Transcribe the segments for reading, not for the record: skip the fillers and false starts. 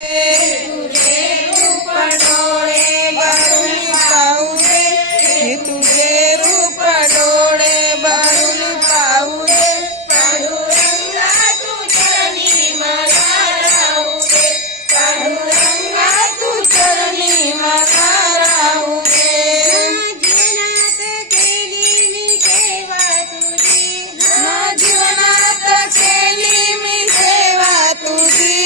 तुझे रूप डोळे भरून पाहू दे, हे तुझे रूप डोळे भरून पाहू दे. पांडुरंगा तू चरणी मला राहू दे, पांडुरंगा तू चरणी मला राहू दे. जीवनात केली मी सेवा तुझी, जीवनात केली मी सेवा तुझी.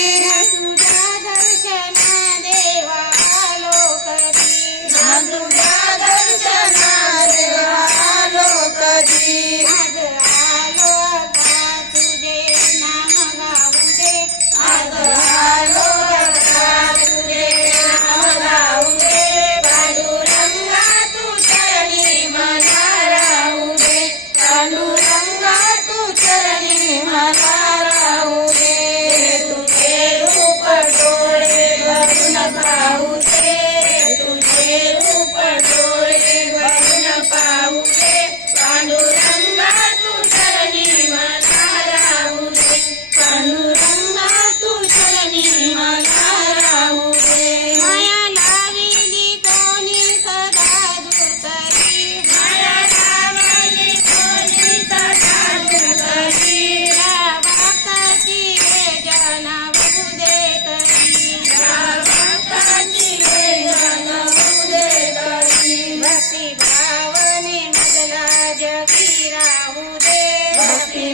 तुझ्या दर्शना देवा आलो कधी, आज आलो आता तुझे नाम गाऊ दे, आज आलो आता तुझे नाम गाऊ दे. पांडुरंगा तू चरणी मला राहू दे, पांडुरंगा तू चरणी मला राहू दे. तुझे रूप डोळे भरून पाहू दे, तुझे रूप डोळे भरून पाहू दे. पांडुरंगा तू चरणी मला राहू दे, पांडुरंगा तू चरणी मला राहू दे. माया लाविली कोणी सदा दुतरी, माया लावली कोणी सदा दुतरी. या भक्ताची वेदना बघू दे तरी, या भक्ताची वेदना बघू दे तरी. भक्ती भावने मजला जगी राहू दे, भक्ती